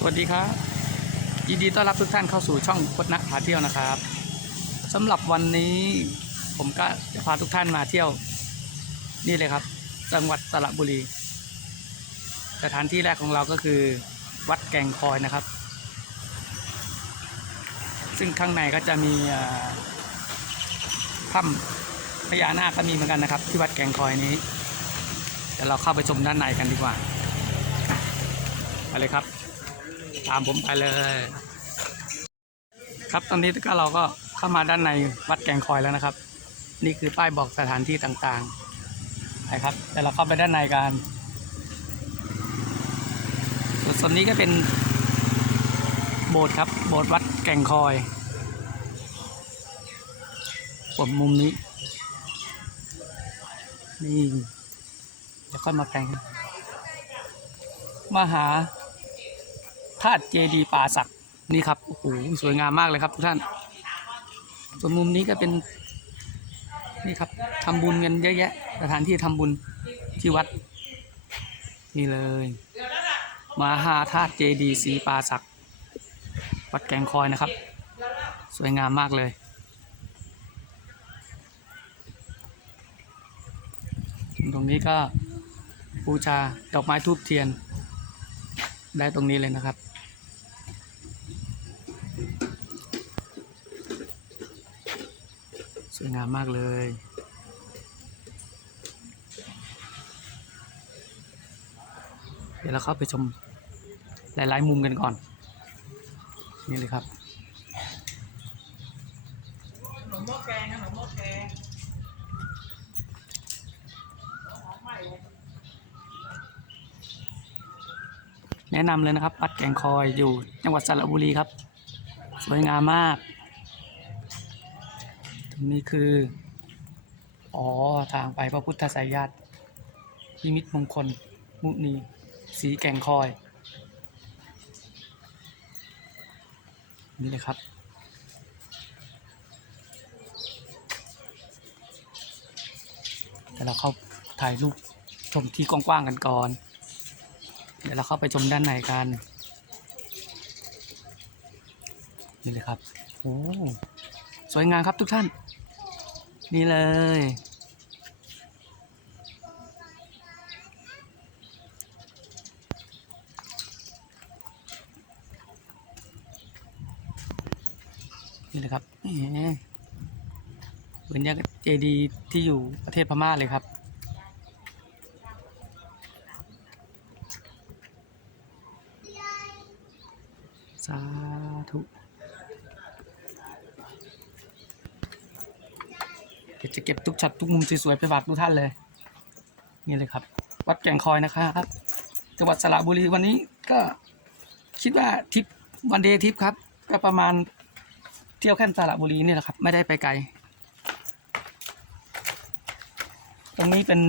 สวัสดีครับ ยินดีต้อนรับทุกท่านเข้าสู่ช่องพจนะพาเที่ยวนะครับสำหรับวันนี้ผมก็จะพาทุกท่านมาเที่ยว นี่เลยครับ จังหวัดสระบุรี สถานที่แรกของเราก็คือ วัดแก่งคอยนะครับ ซึ่งข้างในก็จะมีถ้ำพญานาคก็มีเหมือนกันนะครับ ที่วัดแก่งคอยนี้เดี๋ยวเราเข้าไปชมด้านในกันดีกว่าไปเลยครับ ตามผมไปเลย ครับตอนนี้ก็เราก็เข้ามาด้านในวัดแกงคอยแล้วนะครับ นี่คือป้ายบอกสถานที่ต่างๆไปครับเดี๋ยวเราเข้าไปด้านในกันส่วนนี้ก็เป็นโบสถ์ครับ โบสถ์วัดแก่งคอยส่วนมุมนี้ นี่เดี๋ยวค่อยมาแต่งมหา ธาตุเจดีป่าศักดิ์นี่ครับโอ้โหสวยงามมากเลยครับทุกท่าน ส่วนมุมนี้ก็เป็นนี่ครับทำบุญกันเยอะแยะสถานที่ทำบุญที่วัด นี่เลยมาหาธาตุเจดีย์ศรีป่าศักดิ์วัดแกงคอยนะครับ สวยงามมากเลยตรงนี้ก็บูชาดอกไม้ทูบเทียน ได้ตรงนี้เลยนะครับ วยงามมากเลย เดี๋ยวเราเข้าไปชมหลาย ๆ มุมกันก่อน นี่เลยครับขนมหม้อแกงขนมหม้อแกงแนะนำเลยนะครับ วัดแกงคอยอยู่จังหวัดสระบุรีครับ สวยงามมาก นี้คือ อ๋อ ทางไปพระพุทธไสยญาติพิมิตมงคล มุนี สีแก่งคอย นี่เลยครับ แต่เราเข้าถ่ายรูปชมที่กว้างๆกันก่อน เดี๋ยวเราเข้าไปชมด้านในกัน นี่เลยครับ โอ้ สวยงามครับทุกท่าน นี่เลย นี่เลยครับเหมือนย่ากับเจดีย์ที่อยู่ประเทศพม่าเลยครับ สาธุ เดี๋ยวจะเก็บทุกช็อตทุกมุมสวยๆไปฝากทุกท่านเลย นี่เลยครับ วัดแก่งคอยนะครับจังหวัดสระบุรีวันนี้ก็คิดว่าทริปวันเดย์ทริปครับ ก็ประมาณเที่ยวแค่สระบุรีนี่แหละครับ ไม่ได้ไปไกล ตรงนี้เป็น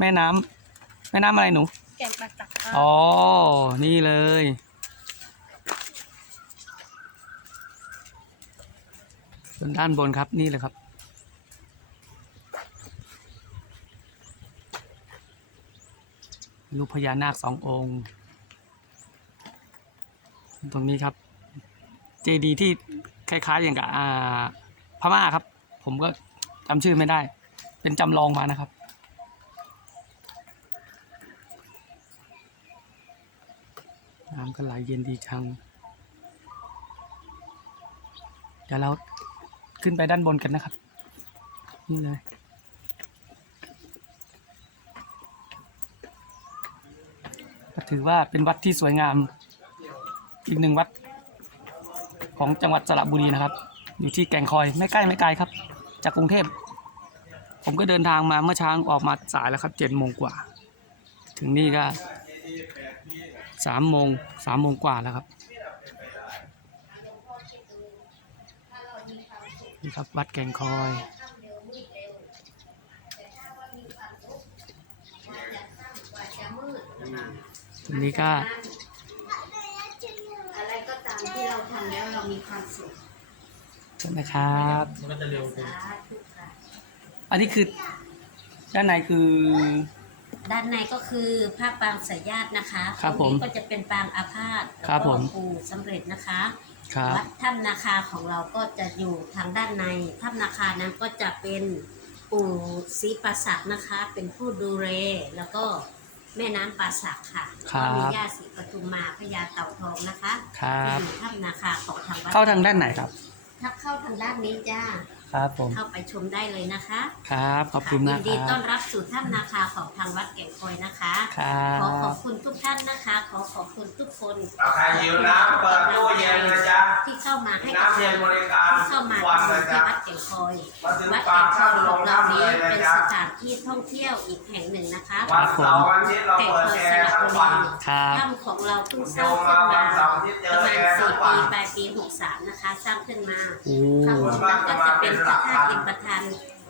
แม่น้ำแม่น้ำอะไรหนู แกงปลาสักค่ะอ๋อ นี่เลย ส่วนด้านบนครับนี่เลยครับ รูปพญานาคสององค์ ตรงนี้ครับ เจดีย์ที่คล้ายๆอย่างกับพม่าครับ ผมก็จำชื่อไม่ได้ เป็นจำลองมานะครับ น้ำก็ไหลเย็นดีจัง เดี๋ยวเราขึ้นไปด้านบนกันนะครับ นี่เลย ถือว่าเป็นวัดที่สวยงาม อีกหนึ่งวัด ของจังหวัดสระบุรีนะครับ อยู่ที่แก่งคอยไม่ใกล้ไม่ไกลครับ จากกรุงเทพ ผมก็เดินทางมาเมื่อเช้าออกมาสายแล้วครับเจ็ดโมงกว่า ถึงนี่ก็สามโมงสามโมงกว่าแล้วครับนี่ครับวัดแก่งคอยต รงนี้ก็ อะไรก็ตามที่เราทำแล้วเรามีความสุขใช่ไหมครับ มันก็จะเร็วขึ้น สาธุค่ะ อันนี้คือด้านในคือ ด้านในก็คือพระปางสายญาตินะคะครับผมตงนี้ก็จะเป็นปางอาพาธครับผม แล้วก็ปู่สำเร็จนะคะครับวัดถ้ำนาคาของเราก็จะอยู่ทางด้านในถ้ำนาคานั้นก็จะเป็นปู่ศรีปราสักนะคะ เป็นผู้ดูแลแล้วก็ แม่น้ำปราสักค่ะครับก็มีย่าศรีปทุมมาพญาเต่าทองนะคะครับ ที่อยู่ถ้ำนาคาของทางวัดเข้าทางด้านไหนครับ ถ้าเข้าทางด้านนี้จ้า ครับผม เข้าไปชมได้เลยนะคะครับ ขอบคุณมากยินคดีต้รัอบ นรับสู่ถ้ำนาคาของทางวัดแก่งคอยนะคะ ครัขอขอบบคุณทุกท่านนะคะ ขอขอบคุณทุกคนเอาใครหิวน้ำเปิดตู้เย็นเลยจ้ะที่เข้ามาให้ น้ำเย็นบริการที่เข้ามาวันทำเลบุญยที่จ้ะวัดแก่งคอยมาถึงวัดปาแก่กงคอยถ้ำลของงเราน้ำเลนี้ยนะเป็นจ๊ะสถานที่ท่องเที่ยวอีกแห่งหนึ่งนะคะวันเสาร์วันอาทิตย์เราแก่งเปิดคอยแอสร์ระทั้งบุวันรีครับถ้ำของเราเพิ่งสร้างขึ้นมาประมาณสี่ปีปลายปีหกสามนะคะ สร้างขึ้นมาโอ้ข้างบนนั้นก็จะเป็นพระธาตุอินประธาน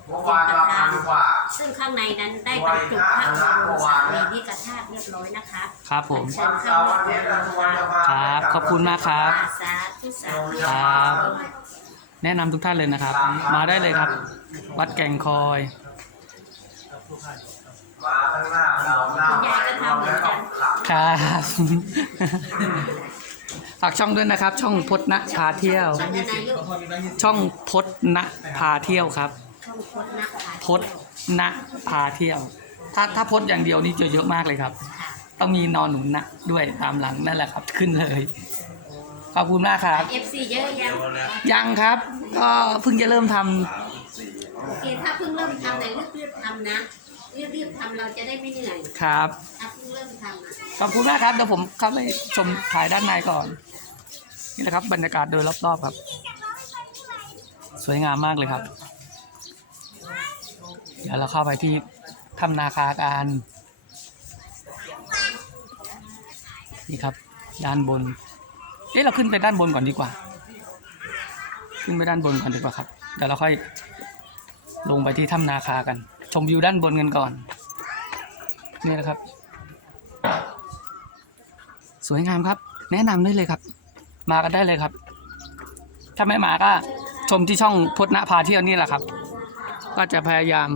เมื่อวานเราพันกว่า ซึ่งข้างในนั้นได้บรรจุพระบรมสารีริกธาตุเรียบร้อยนะคะครับผม เชิวัญนเข้าเสาร์วันอาทิตย์เราชวนจะมาครับขอบคุณมากครับ สาธุสาธุครับ แนะนำทุกท่านเลยนะครับ มาได้เลยครับ วัดแก่งคอย มาข้างหน้าเราหน้าคุณยายก็ทำเหมือนกันครับ ฝากช่องด้วยนะครับ ช่องพจนะพาเที่ยว ท่านนายก ช่องพจนะพาเที่ยวครับ ช่องพจน์นะคะพจนะพาเที่ยว ถ้าถ้าพจน์อย่างเดียวนี่จะเยอะมากเลยครับค่ะต้องมีนอนหนุนนะด้วยตามหลังนั่นแหละครับ ขึ้นเลย ขอบคุณมากครับ เอฟซีเยอะยังยังครับ ก็เพิ่งจะเริ่มทำโอเคถ้าเพิ่งเริ่มทำแต่รีบๆทำนะรีบๆทำเราจะได้ไม่เหนื่อยครับ ถ้าเพิ่งเริ่มทำนะขอบคุณมากครับเดี๋ยวผมเข้าไปชมถ่ายด้านในก่อน นี่นะครับบรรยากาศโดยรอบๆครับ สวยงามมากเลยครับ เดี๋ยวเราเข้าไปที่ถ้ำนาคาการนี่ครับด้านบนเอ๊ะเราขึ้นไปด้านบนก่อนดีกว่า ขึ้นไปด้านบนก่อนดีกว่าครับเดี๋ยวเราค่อยลงไปที่ถ้ำนาคากัน ชมวิวด้านบนกันก่อนนี่นะครับ สวยงามครับ แนะนำได้เลยครับ มากันได้เลยครับ ถ้าไม่มาก็ชมที่ช่องพจนะพาเที่ยวนี่แหละครับ ก็จะพยายาม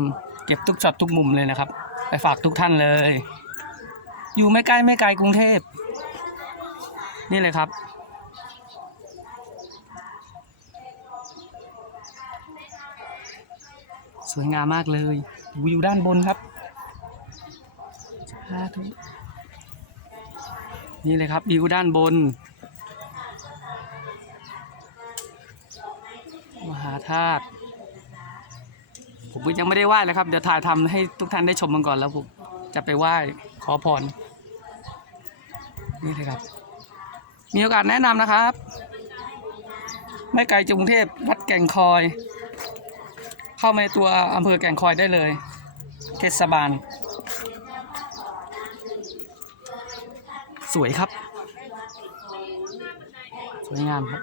เก็บทุกช็อตทุกมุมเลยนะครับ ไปฝากทุกท่านเลย อยู่ไม่ใกล้ไม่ไกลกรุงเทพ นี่เลยครับ สวยงามมากเลยวิวด้านบนครับนี่เลยครับวิวด้านบนมหาธาตุ ผมยังไม่ได้ไหว้เลยครับ เดี๋ยวถ่ายทำให้ทุกท่านได้ชมมันก่อนแล้วผมจะไปไหว้ขอพรนี่เลยครับ มีโอกาสแนะนำนะครับ ไม่ไกลจากกรุงเทพวัดแก่งคอย เข้ามาในตัวอำเภอแก่งคอยได้เลยเทศบาล สวยครับ สวยงามครับ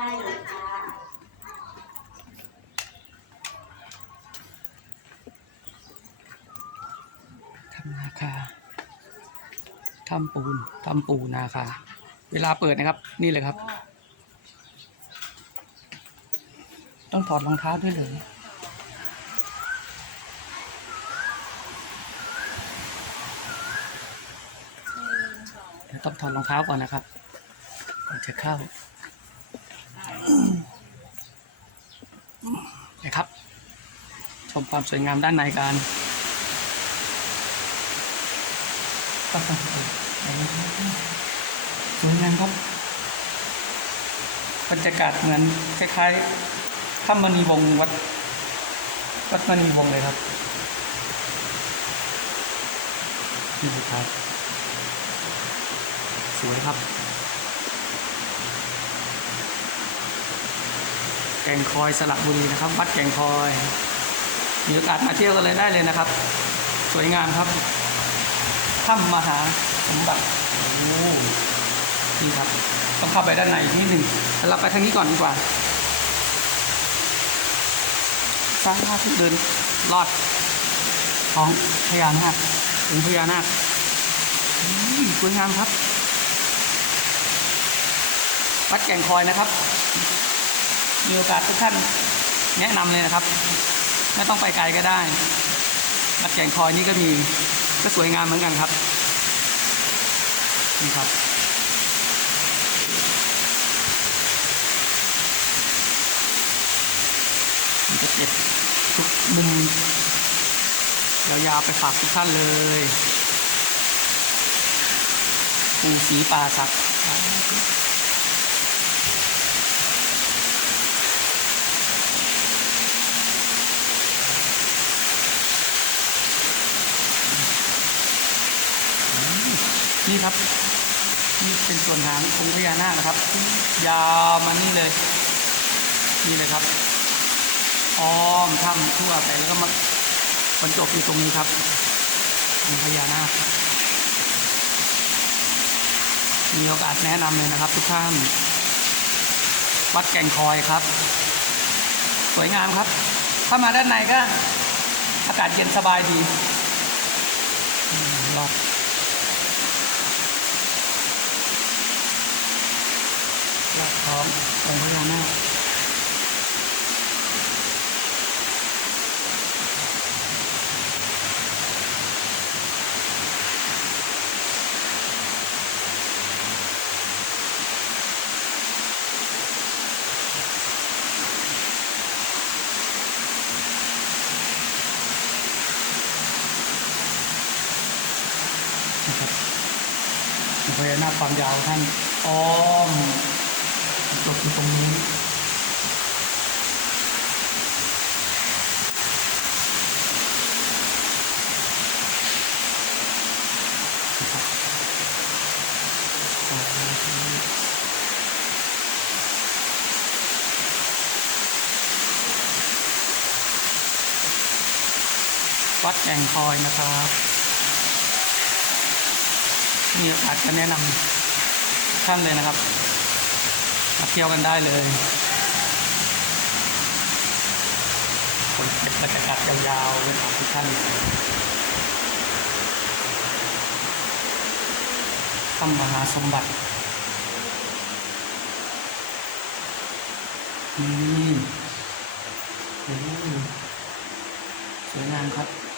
ทำนาคาทำปูนทำปูนาคาเวลาเปิดนะครับ นี่เลยครับ ต้องถอดรองเท้าด้วยเลยต้องถอดรองเท้าก่อนนะครับก่อนจะเข้า นะครับ ชมความสวยงามด้านในกันสวยงามครับบรรยากาศเหมือนคล้ายๆถ้ำมณีวงวัด วัดมณีวงเลยครับนี่ครับ สวยครับ ก่งคอยสระบุรีนะครับ วัดแก่งคอย มีโอกาสมาเที่ยวกันเลยได้เลยนะครับ สวยงามครับถ้ำมหาสมบัติโอ้นี่ครับ ต้องเข้าไปด้านในอีกนิดหนึ่งแล้วเราไปทางนี้ก่อนดีกว่าสร้างภาพเดินลอดท้องพญานาคถึงพญานาคสวยงามครับวัดแก่งคอยนะครับ มีโอกาสทุกท่านแนะนำเลยนะครับ ไม่ต้องไปไกลก็ได้วัดแก่งคอยนี่ก็มีก็สวยงามเหมือนกันครับนี่ครับมันจะเก็บทุกมุมยาวๆไปฝากทุกท่านเลยปูสีป่าสัก นี่ครับนี่เป็นส่วนหางองค์พญานาคนะครับ ยาวมานี่เลย นี่เลยครับอ้อมถ้ำทั่วไปแล้วก็มาบรรจบอยู่ตรงนี้ครับองค์พญานาคมีโอกาสแนะนำเลยนะครับ ทุกท่านวัดแก่งคอยครับ สวยงามครับ ถ้ามาด้านในก็อากาศเย็นสบายดีอืมรอบร อบท้องพญานาคพญานาคความยาวท่านอ้อมจบอยู่ตรงนี้นะครับ วัดแก่งคอยนะครับมีโอกาสก็แนะนำท่านเลยนะครับมาเที่ยวกันได้เลยคนเก็บบรรยากาศยาวๆเป็นของทุกท่านถ้ำมหาสมบัตินี่โอ้โหสวยงามครับ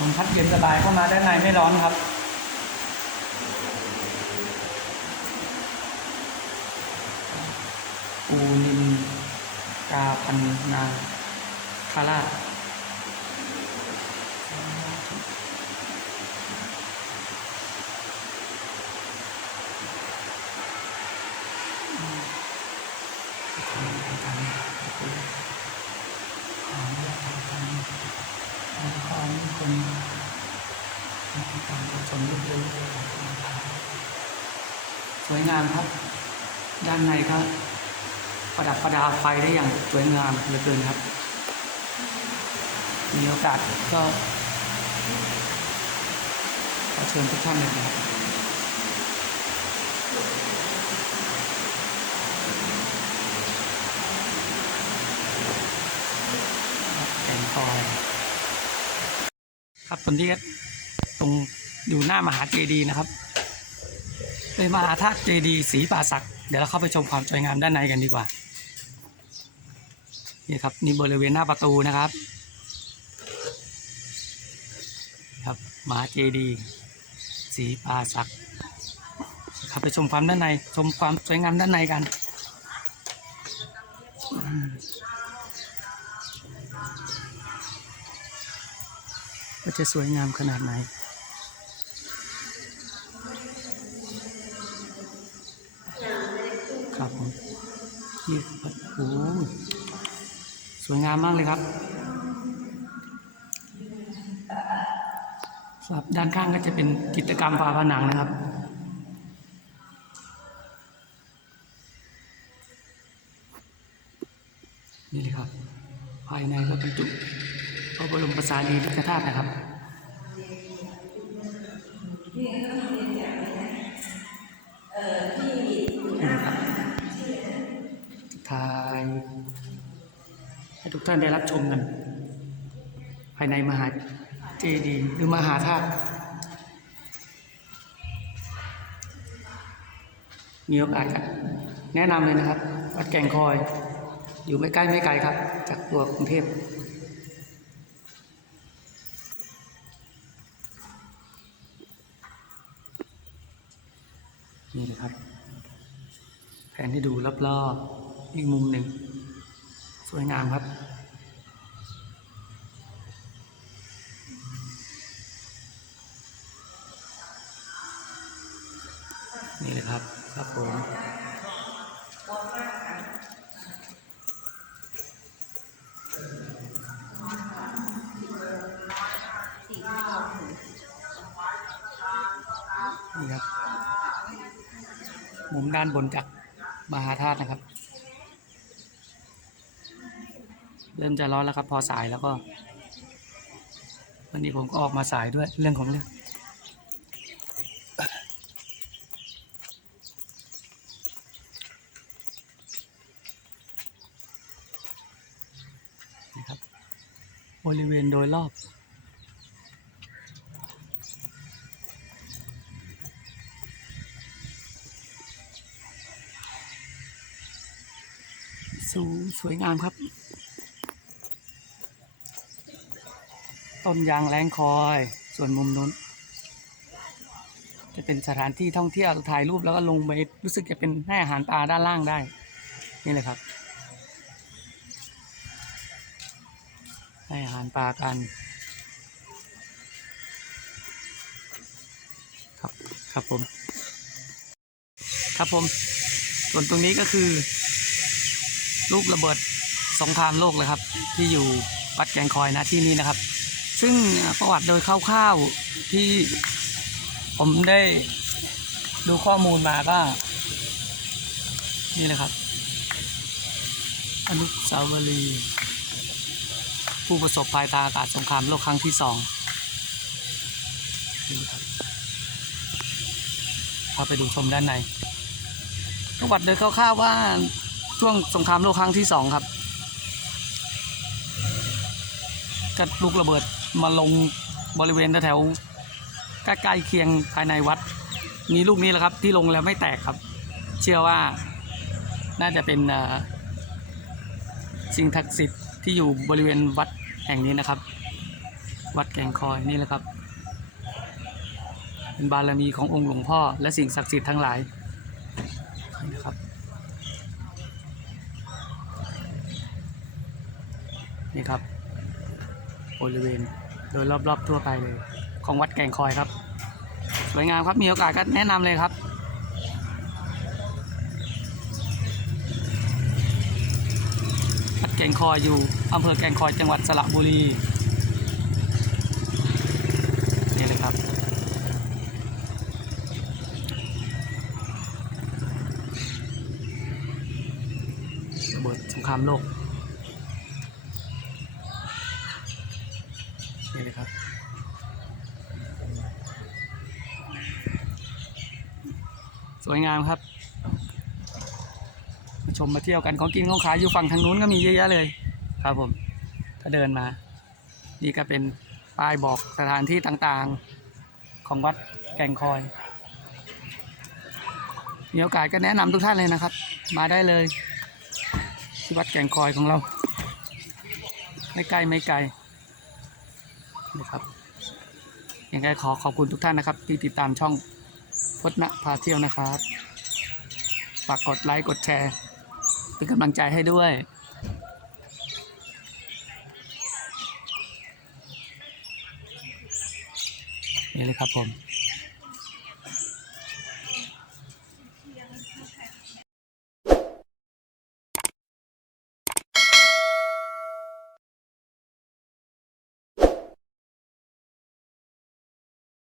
ลมพัดเย็นสบายเข้ามาด้านในไม่ร้อนครับ ปูนินกาพันนาคาราชของคนต่างชมรูปเลย สวยงามครับ ด้านในก็ประดับประดาไฟได้อย่างสวยงามเหลือเกินครับ มีโอกาสก็ขอเชิญทุกท่านเลยนะครับแก่งคอยครับตรงที่ตรงอยู่หน้ามหาเจดีย์นะครับ เป็นมหาธาตุเจดีย์ศรีป่าศักดิ์เดี๋ยวเราเข้าไปชมความสวยงามด้านในกันดีกว่านี่ครับนี่บริเวณหน้าประตูนะครับ ครับมหาเจดีย์ศรีป่าศักดิ์เข้าไปชมความด้านในชมความสวยงามด้านในกันจะสวยงามขนาดไหน ครับผมนี่โอ้สวยงามมากเลยครับสำหรับด้านข้างก็จะเป็นกิจกรรมฝาผนังนะครับนี่เลยครับ ภายในก็บรรจุพระบรมสารีริกธาตุนะครับนี่นะครับ ถ่าย ให้ทุกท่านได้รับชมกัน ภายในมหาเจดีย์หรือมหาธาตุมีโอกาสกันแนะนำเลยนะครับ วัดแก่งคอย อยู่ไม่ใกล้ไม่ไกลครับ จากตัวกรุงเทพนี่เลยครับ แผนให้ดูรอบๆ อีกมุมหนึ่ง สวยงามครับ นี่เลยครับครับผมนี่ครับมุมด้านบนจากมหาธาตุนะครับ เริ่มจะร้อนแล้วครับพอสายแล้วก็ วันนี้ผมก็ออกมาสายด้วยเรื่องของเรื่องนะครับบริเวณโดยรอบสูงสวยงามครับ ต้นยางแรงคอย ส่วนมุมนู้น จะเป็นสถานที่ท่องเที่ยวถ่ายรูปแล้วก็ลงไปรู้สึกจะเป็นให้อาหารปลาด้านล่างได้ นี่เลยครับ ให้อาหารปลากัน ครับครับผม ครับผม ส่วนตรงนี้ก็คือ ลูกระเบิดสงครามโลกเลยครับ ที่อยู่วัดแกงคอยนะที่นี่นะครับ ซึ่งประวัติโดยคร่าวๆที่ผมได้ดูข้อมูลมาก็ นี่นะครับ อนุสาวรีย์ผู้ประสบภัยทางอากาศสงครามโลกครั้งที่สองพาไปดูชมด้านในประวัติโดยคร่าวๆว่าช่วงสงครามโลกครั้งที่สองครับก็ลูกระเบิด มาลงบริเวณแถวใกล้ๆเคียงภายในวัด มีลูกนี้แหละครับ ที่ลงแล้วไม่แตกครับ เชื่อว่าน่าจะเป็นสิ่งศักดิ์สิทธิ์ที่อยู่บริเวณวัดแห่งนี้นะครับ วัดแกงคอยนี่แหละครับ เป็นบารมีขององค์หลวงพ่อ และสิ่งศักดิ์สิทธิ์ทั้งหลายนะครับนี่ครับบริเวณ โดยรอบๆทั่วไปเลย ของวัดแก่งคอยครับ สวยงามครับมีโอกาสก็แนะนำเลยครับวัดแก่งคอยอยู่อำเภอแก่งคอยจังหวัดสระบุรีนี่เลยครับระเบิดสงครามโลก นี่เลยครับ ส วยงามครับ มาชมมาเที่ยวกันของกินของขายอยู่ฝั่งทางนู้นก็มีเยอะแยะเลยครับผม ถ้าเดินมา นี่ก็เป็นป้ายบอกสถานที่ต่างๆของวัดแก่งคอย มีโอกาสก็แนะนำทุกท่านเลยนะครับ มาได้เลย ที่วัดแก่งคอยของเรา ไม่ไกลไม่ไกลนะครับยังไงขอขอบคุณทุกท่านนะครับ ที่ติดตามช่อง พจนะพาเที่ยวนะครับฝากกดไลค์กดแชร์ เป็นกำลังใจให้ด้วย นี่เลยครับผม